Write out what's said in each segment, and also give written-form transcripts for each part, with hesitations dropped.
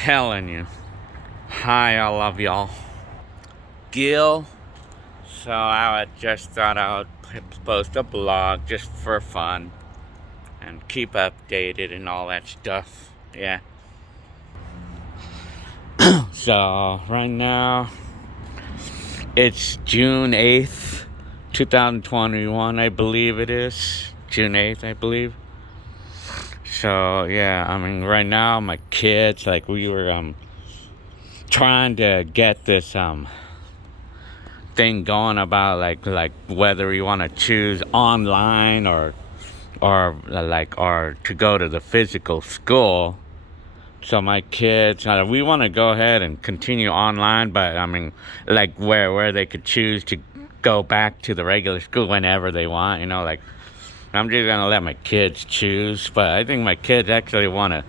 telling you. Hi, I love y'all. Gil. So I just thought I would post a blog just for fun and keep updated and all that stuff. Yeah. So right now it's June 8th, 2021, I believe it is. June 8th, I believe. So yeah, I mean right now my kids, like we were trying to get this thing going about like whether you want to choose online or to go to the physical school. So my kids, we want to go ahead and continue online, but I mean, like where they could choose to go back to the regular school whenever they want, like I'm just gonna let my kids choose. But I think my kids actually want to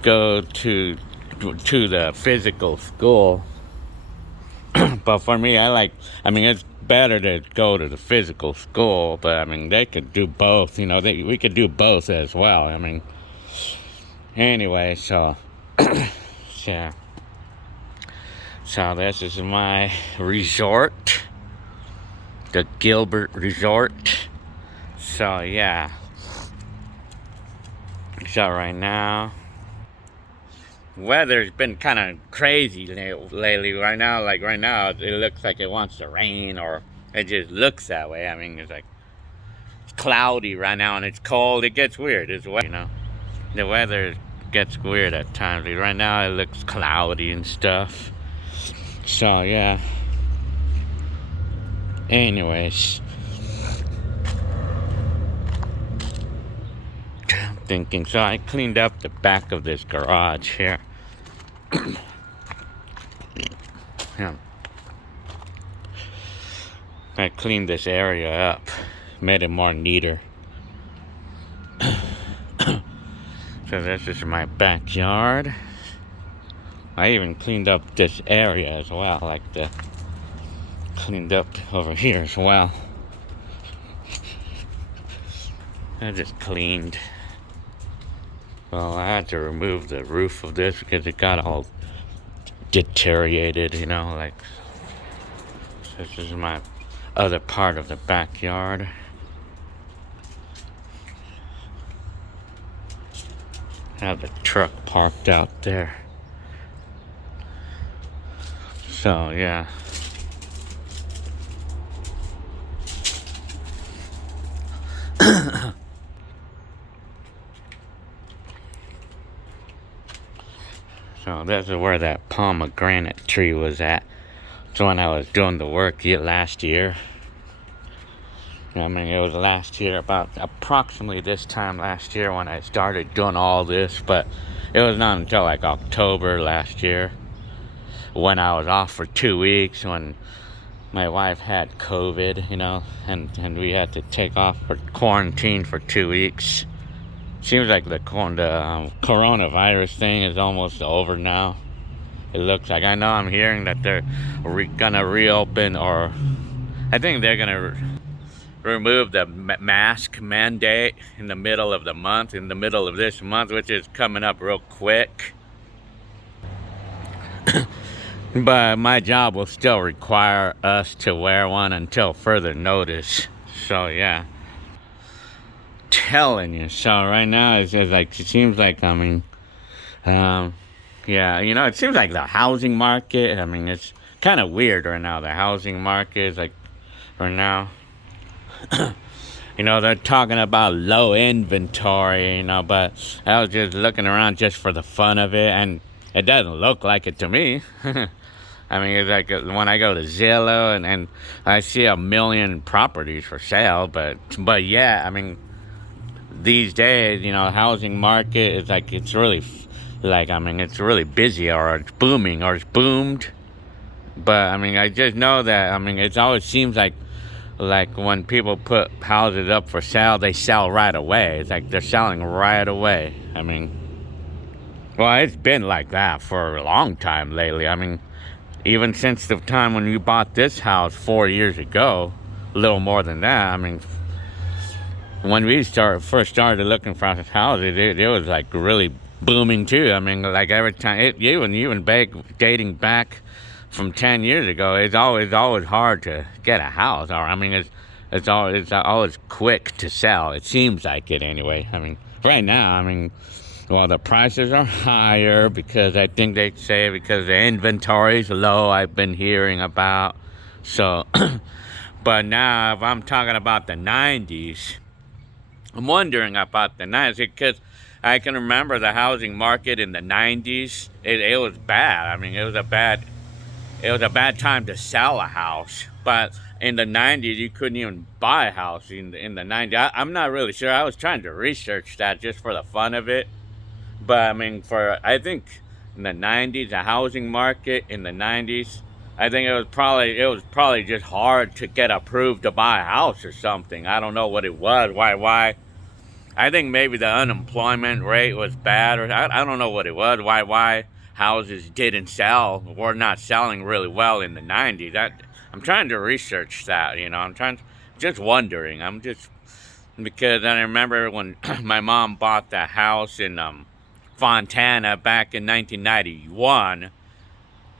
go to the physical school. But for me, I mean, it's better to go to the physical school, but I mean, they could do both, we could do both as well. I mean, anyway, so, yeah. So this is my resort, the Gilbert Resort. So, yeah. So right now, weather's been kind of crazy lately. Right now, it looks like it wants to rain, or it just looks that way. I mean, it's cloudy right now and it's cold. It gets weird. It's wet, The weather gets weird at times. Right now, it looks cloudy and stuff. So, yeah. Anyways. I'm thinking. So, I cleaned up the back of this garage here. Yeah. I cleaned this area up, made it more neater. So this is my backyard. I even cleaned up this area as well, cleaned up over here as well. I just cleaned. Well, I had to remove the roof of this because it got all deteriorated, This is my other part of the backyard. I have the truck parked out there. So, yeah. So this is where that pomegranate tree was at. It's when I was doing the work last year. I mean, it was last year, about approximately this time last year when I started doing all this, but it was not until October last year when I was off for 2 weeks when my wife had COVID, and we had to take off for quarantine for 2 weeks. Seems like the coronavirus thing is almost over now. It looks like. I know I'm hearing that they're gonna reopen, or I think they're gonna remove the mask mandate in the middle of this month, which is coming up real quick. But my job will still require us to wear one until further notice. So, yeah. Telling you. So right now it seems like yeah, it seems like the housing market, it's kind of weird right now. The housing market is right now, they're talking about low inventory, but I was just looking around just for the fun of it, and it doesn't look like it to me. I mean, it's like when I go to Zillow and I see 1 million properties for sale, but yeah, I mean, these days, housing market is it's really it's really busy, or it's booming, or it's boomed. But I mean, I just know that, it always seems like when people put houses up for sale, they sell right away. It's like they're selling right away. Well, it's been like that for a long time lately. Even since the time when you bought this house 4 years ago, a little more than that. When we first started looking for houses, it was really booming too. I mean, like every time, even back, dating back from 10 years ago, it's always hard to get a house. Or I mean, it's always quick to sell. It seems like it anyway. I mean, right now, I mean, well, the prices are higher because I think they say because the inventory is low. I've been hearing about. So, but now if I'm talking about the 90s, I'm wondering about the 90s because I can remember the housing market in the 90s. It was bad. I mean, it was a bad time to sell a house. But in the 90s, you couldn't even buy a house in the 90s. I'm not really sure. I was trying to research that just for the fun of it. But I mean, I think in the 90s, the housing market in the 90s, I think it was probably just hard to get approved to buy a house or something. I don't know what it was. Why? I think maybe the unemployment rate was bad, or I don't know what it was. Why houses didn't sell, or not selling really well in the 90s. I'm trying to research that. Just wondering. Because I remember when my mom bought the house in Fontana back in 1991,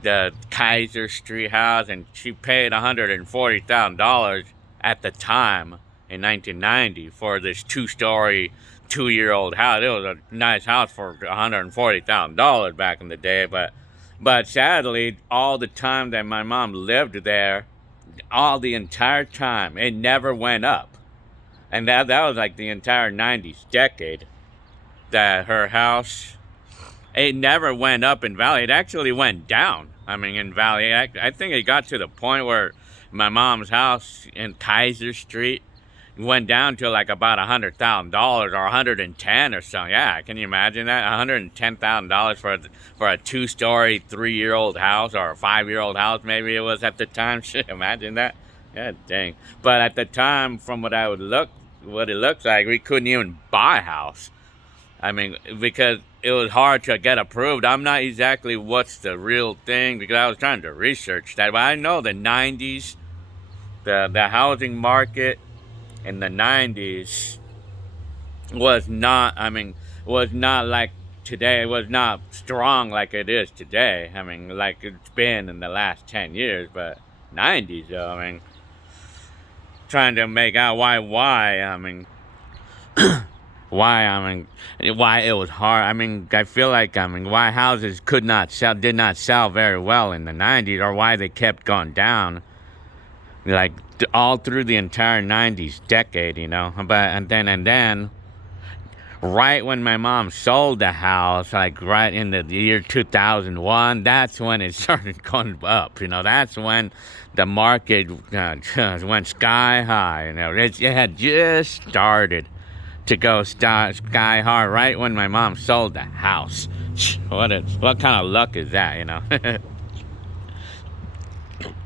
the Kaiser Street house, and she paid $140,000 at the time in 1990 for this two-story, 2-year-old house. It was a nice house for $140,000 back in the day, but sadly, all the time that my mom lived there, all the entire time, it never went up. And that was like the entire 90s decade that her house, it never went up in value. It actually went down. I mean, in value. I think it got to the point where my mom's house in Kaiser Street went down to like about $100,000 or $110 or something. Yeah, can you imagine that? $110,000 for a 2-story, 3-year-old house, or a 5-year-old house, maybe it was at the time. Shit, imagine that. God dang. But at the time, from what it looks like, we couldn't even buy a house. I mean, because it was hard to get approved. I'm not exactly what's the real thing, because I was trying to research that. But I know the 90s, the housing market in the 90s was not like today. It was not strong like it is today. I mean, like it's been in the last 10 years. But 90s, though, I mean, trying to make out why it was hard. I mean, I feel like, why houses did not sell very well in the 90s, or why they kept going down, like, all through the entire 90s decade, and then, right when my mom sold the house, like, right in the year 2001, that's when it started going up, that's when the market went sky high, it had just started to go sky high right when my mom sold the house. What kind of luck is that,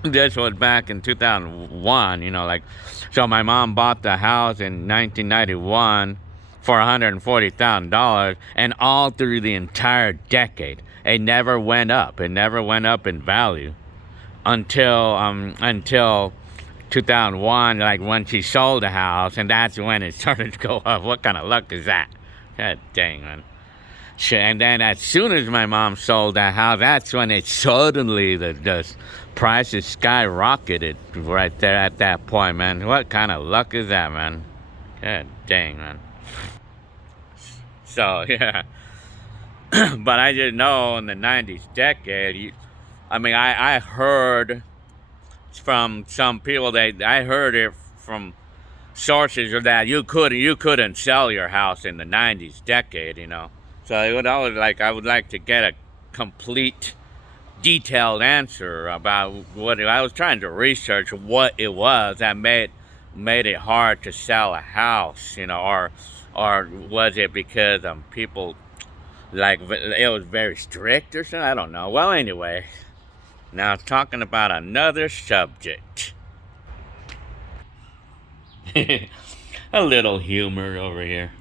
This was back in 2001, so my mom bought the house in 1991 for $140,000, and all through the entire decade, it never went up. It never went up in value until 2001, like when she sold the house, and that's when it started to go up. What kind of luck is that? God dang, man. And then as soon as my mom sold that house, that's when it suddenly, the prices skyrocketed right there at that point, man. What kind of luck is that, man? God dang, man. So, yeah. But I didn't know in the 90s decade, I heard from some people I heard it from sources that you couldn't sell your house in the 90s decade, So I would like to get a complete, detailed answer about what I was trying to research what it was that made it hard to sell a house, or was it because people, like, it was very strict or something? I don't know. Well, anyway. Now, talking about another subject. A little humor over here.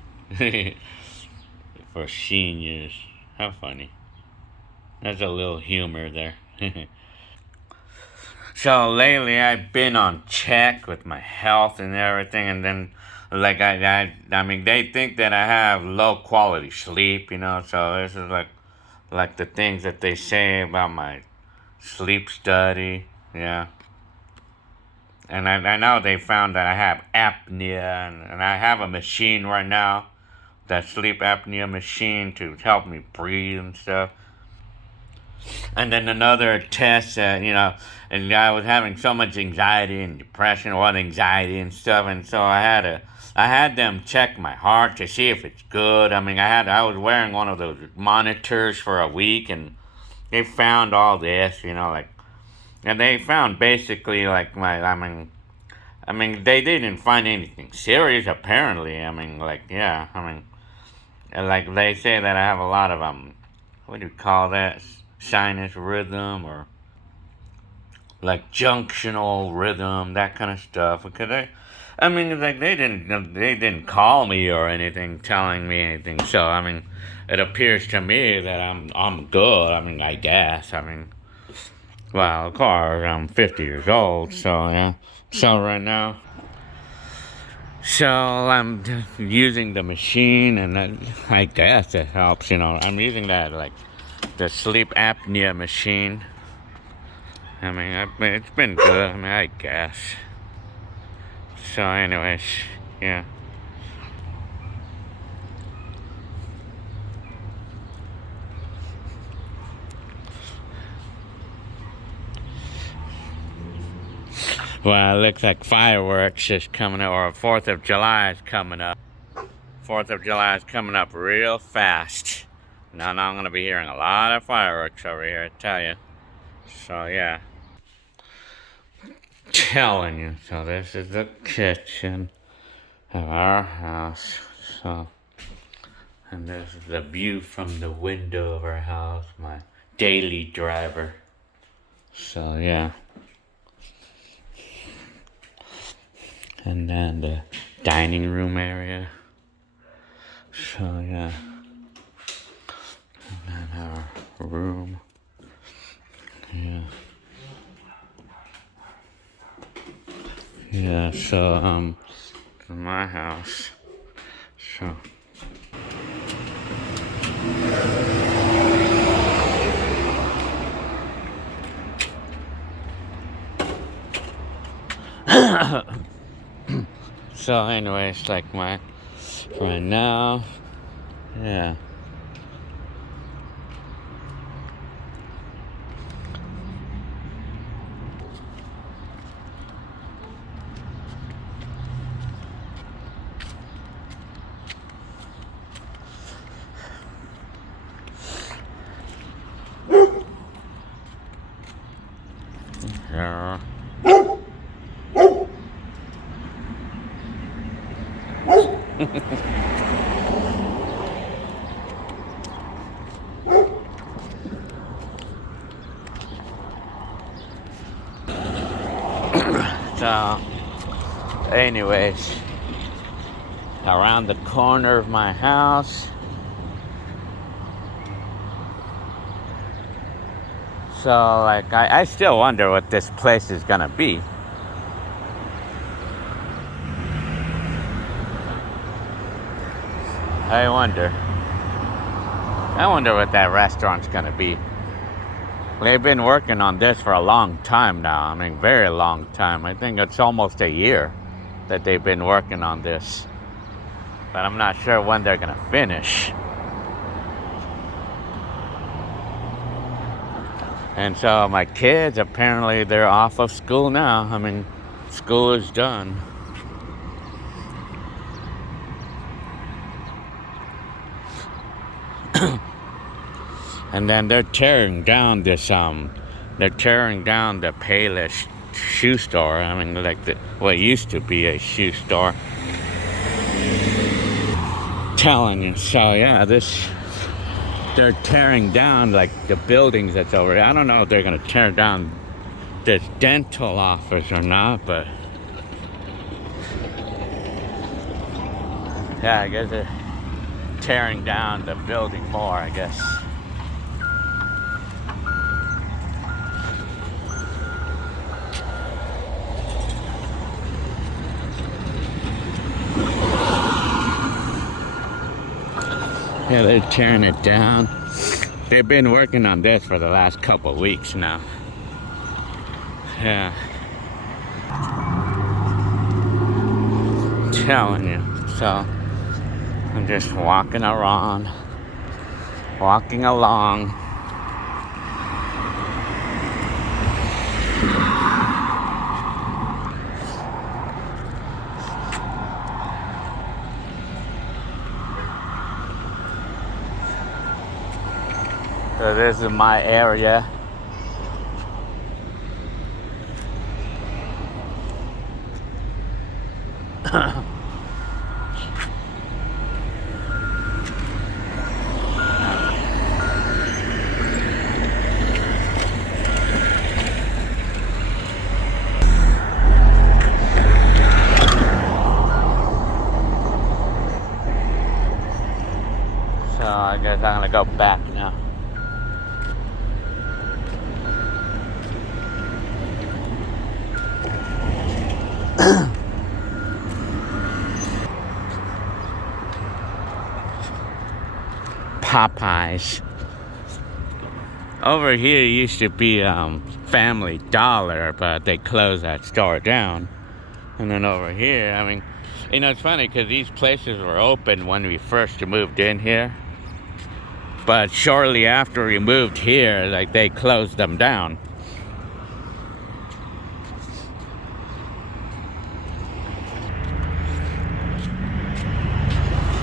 For seniors. How funny. There's a little humor there. So, lately I've been on check with my health and everything, and then like I mean, they think that I have low quality sleep, you know. So this is like the things that they say about my sleep study, yeah. And I know they found that I have apnea, and I have a machine right now, that sleep apnea machine to help me breathe and stuff. And then another test, and I was having so much anxiety and depression, or anxiety and stuff, and so I had them check my heart to see if it's good. I mean, I was wearing one of those monitors for a week, and they found all this, and they found basically like they didn't find anything serious apparently. I mean, like, yeah, I mean, like they say that I have a lot of what do you call that? Sinus rhythm, or like junctional rhythm, that kind of stuff. Because I mean, like they didn't call me or anything, telling me anything. So I mean, it appears to me that I'm good. I mean, I guess. I mean, well, of course, I'm 50 years old, so yeah. So right now, so I'm using the machine, and I guess it helps. I'm using that like the sleep apnea machine. I mean, it's been good. I mean, I guess. So, anyways, yeah. Well, it looks like fireworks is coming up, or 4th of July is coming up. 4th of July is coming up real fast. Now I'm going to be hearing a lot of fireworks over here, I tell you. So, yeah. Telling you. So, this is the kitchen of our house. So, and this is the view from the window of our house, my daily driver. So, yeah. And then the dining room area. So, yeah. And then our room. Yeah. Yeah, so, my house. So. So, anyways, like right now, yeah. Yeah. So, anyways, around the corner of my house. So, like, I still wonder what this place is gonna be. I wonder. I wonder what that restaurant's gonna be. They've been working on this for a long time now. I mean, very long time. I think it's almost a year that they've been working on this. But I'm not sure when they're gonna finish. And so my kids, apparently they're off of school now. I mean, school is done. And then they're tearing down they're tearing down the Payless shoe store. I mean, like what used to be a shoe store. Telling you. So yeah, they're tearing down like the buildings that's over here. I don't know if they're gonna tear down this dental office or not, but yeah, I guess they're tearing down the building more, I guess. Yeah, they're tearing it down. They've been working on this for the last couple of weeks now. Yeah. Telling you. So I'm just walking around, walking along. So this is my area. So I guess I'm gonna go back now. Popeyes. Over here used to be Family Dollar, but they closed that store down. And then over here, I mean, you know, it's funny because these places were open when we first moved in here. But shortly after we moved here, like, they closed them down.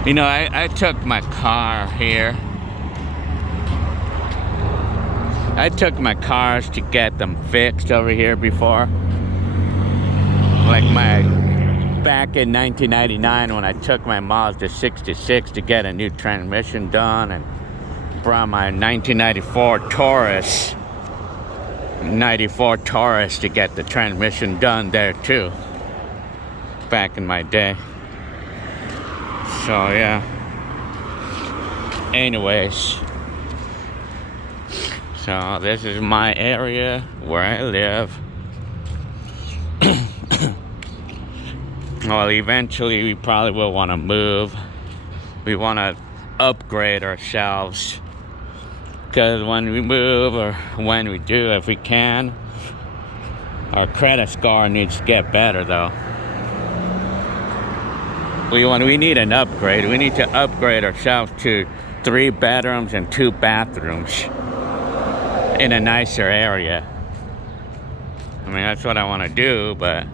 You know, I took my car here. I took my cars to get them fixed over here before. Like back in 1999 when I took my Mazda 66 to get a new transmission done, and brought my 1994 Taurus, 94 Taurus to get the transmission done there too. Back in my day. So yeah. Anyways. So this is my area where I live. Well, eventually we probably will want to move. We want to upgrade ourselves. Because when we move, or when we do, if we can, our credit score needs to get better though. We need an upgrade. We need to upgrade ourselves to 3 bedrooms and 2 bathrooms in a nicer area. I mean, that's what I want to do, but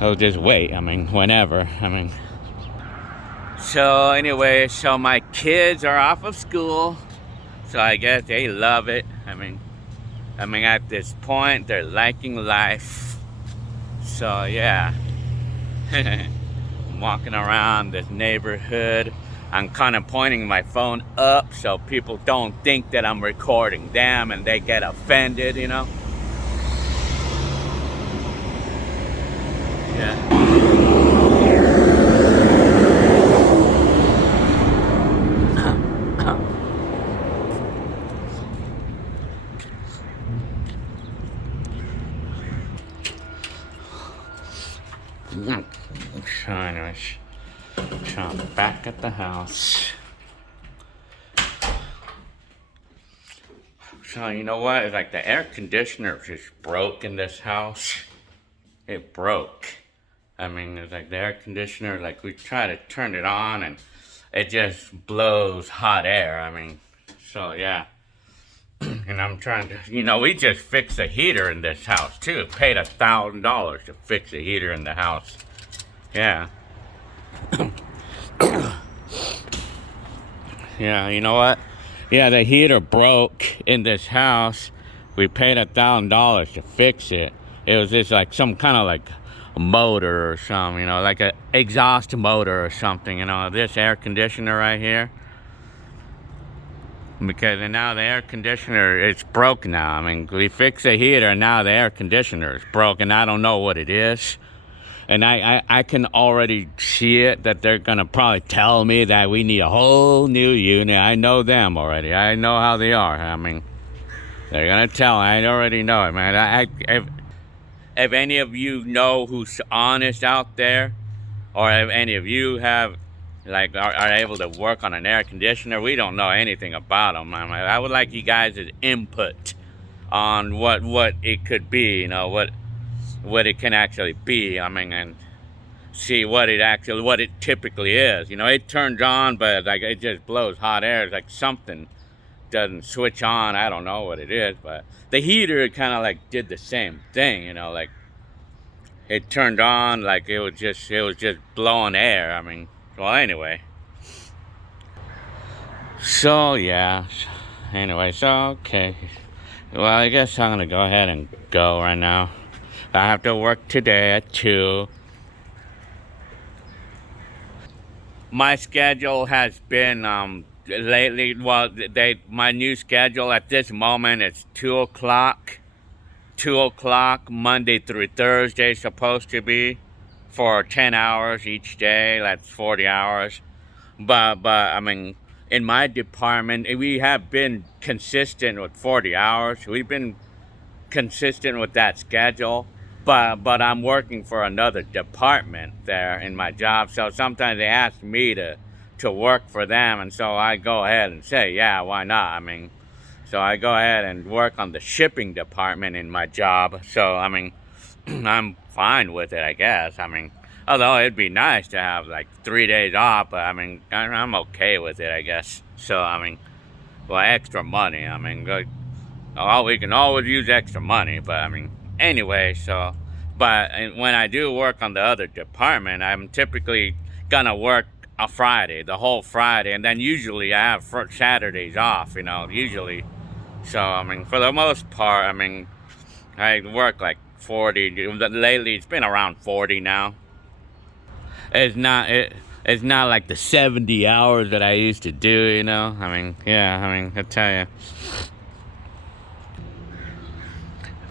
I'll just wait. I mean, whenever. I mean. So anyway, so my kids are off of school, so I guess they love it. I mean, at this point, they're liking life. So yeah. Walking around this neighborhood. I'm kind of pointing my phone up so people don't think that I'm recording them and they get offended, you know? Yeah. So I'm back at the house. So you know what? It's like the air conditioner just broke in this house. It broke. I mean, it's like the air conditioner, like we try to turn it on and it just blows hot air. I mean, so yeah. And I'm trying to, you know, we just fixed a heater in this house too. Paid $1,000 to fix a heater in the house. Yeah. Yeah, you know what? Yeah, the heater broke in this house. We paid $1,000 to fix it. It was just like some kind of like a motor or something, you know, like an exhaust motor or something, you know, this air conditioner right here. Because now the air conditioner, it's broke now. I mean, we fixed the heater and now the air conditioner is broken. I don't know what it is. And I can already see it, that they're going to probably tell me that we need a whole new unit. I know them already. I know how they are. I mean, they're going to tell. I already know it, man. If any of you know who's honest out there, or if any of you have like are able to work on an air conditioner. We don't know anything about them. I would like you guys' input on what it could be, you know, what it can actually be. I mean, and see what it typically is. You know, it turns on, but like it just blows hot air. It's like something doesn't switch on. I don't know what it is, but the heater kind of like did the same thing. You know, like it turned on, like it was just blowing air. I mean, well, anyway. So yeah. Anyway, so okay. Well, I guess I'm gonna go ahead and go right now. I have to work today at 2. My schedule has been lately, well, my new schedule at this moment is 2 o'clock Monday through Thursday, supposed to be, for 10 hours each day. That's 40 hours. But I mean, in my department, we have been consistent with 40 hours. We've been consistent with that schedule, but I'm working for another department there in my job, so sometimes they ask me to work for them, and so I go ahead and say, yeah, why not? I mean, so I go ahead and work on the shipping department in my job. So I mean, I'm fine with it, I guess. I mean, although it'd be nice to have like 3 days off, but I mean, I'm okay with it, I guess. So I mean, well, extra money. I mean, oh, we can always use extra money, but I mean, anyway, so, but when I do work on the other department, I'm typically gonna work a Friday, the whole Friday, and then usually I have Saturdays off, you know, usually. So, I mean, for the most part, I mean, I work like 40, lately it's been around 40 now. It's not like the 70 hours that I used to do, you know. I mean, yeah, I mean, I tell you.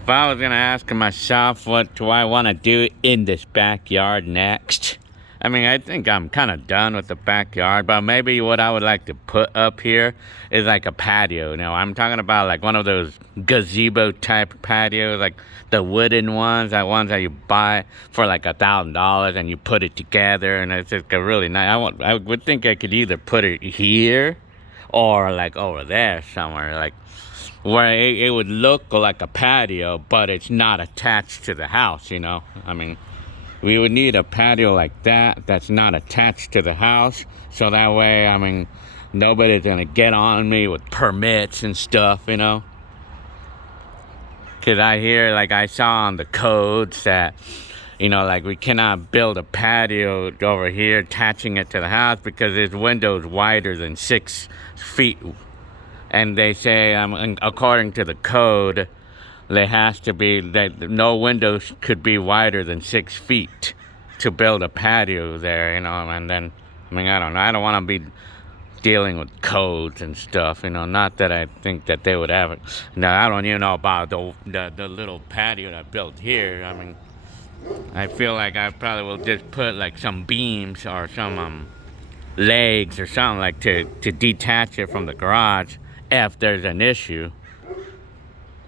If I was gonna ask myself what do I want to do in this backyard next, I mean, I think I'm kind of done with the backyard, but maybe what I would like to put up here is like a patio. You know, I'm talking about like one of those gazebo type patios, like the wooden ones, that ones that you buy for like $1,000 and you put it together, and it's just a really nice. I would think I could either put it here or like over there somewhere, like where it would look like a patio, but it's not attached to the house, you know. I mean, we would need a patio like that that's not attached to the house, so that way, I mean, nobody's gonna get on me with permits and stuff, you know. Because I hear, like I saw on the codes that, you know, like we cannot build a patio over here attaching it to the house because there's windows wider than 6 feet. And they say, according to the code, there has to be that no windows could be wider than 6 feet to build a patio there, you know. And then, I mean, I don't know. I don't want to be dealing with codes and stuff, you know. Not that I think that they would have it. Now, I don't even know about the little patio I built here. I mean, I feel like I probably will just put like some beams or some legs or something like to detach it from the garage if there's an issue.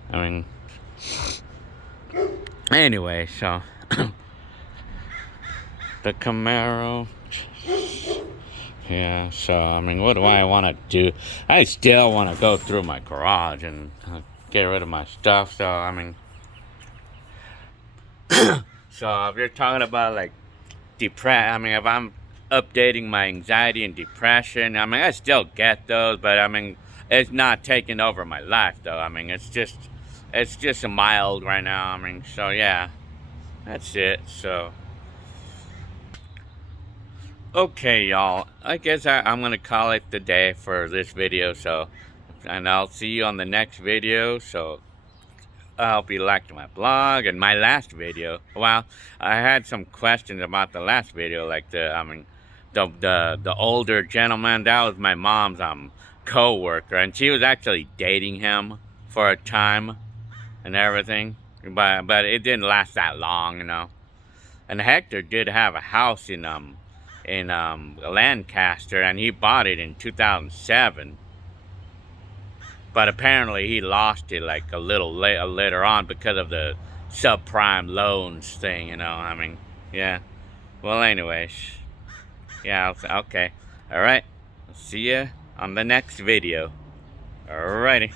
I mean, anyway, so the Camaro, yeah, so I mean, what do I want to do? I still want to go through my garage and get rid of my stuff. So I mean, so if you're talking about like I mean, if I'm updating my anxiety and depression, I mean, I still get those, but I mean, it's not taking over my life though. I mean, it's just mild right now. I mean, so yeah, that's it. So okay, y'all, I guess I'm gonna call it the day for this video. So, and I'll see you on the next video. So I hope you liked my blog and my last video. Well, I had some questions about the last video, like the older gentleman. That was my mom's co-worker, and she was actually dating him for a time and everything, but it didn't last that long, you know. And Hector did have a house in Lancaster, and he bought it in 2007. But apparently he lost it like a little later on because of the subprime loans thing, you know. I mean, yeah. Well, anyways. Yeah, okay. Alright. See ya on the next video. Alrighty.